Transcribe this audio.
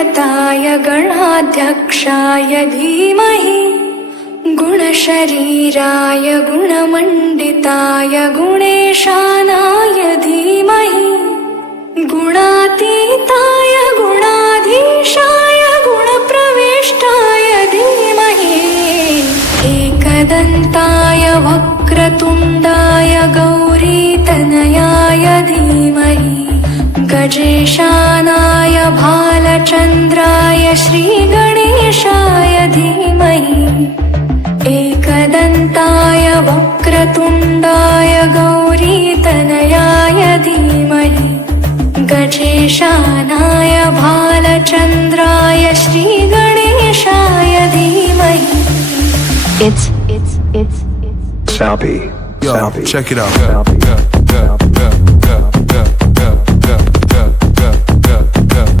गणपताय गणाध्यक्षाय धीमहि गुणशरीराय गुणमण्डिताय गुणेशानाय धीमहि गुणातीताय गुणाधीशाय गुणप्रविष्टाय धीमहि एकदन्ताय वक्रतुण्डाय गौरीतनयाय धीमहि गजेशानाय भालचन्द्राय श्रीगणेशाय धीमहि एकदन्ताय वक्रतुण्डाय गौरीतनयाय धीमहि गजेशानाय भालचन्द्राय श्रीगणेशाय धीमहि It's Sappy. Yo, Sappy. check it out. Sappy.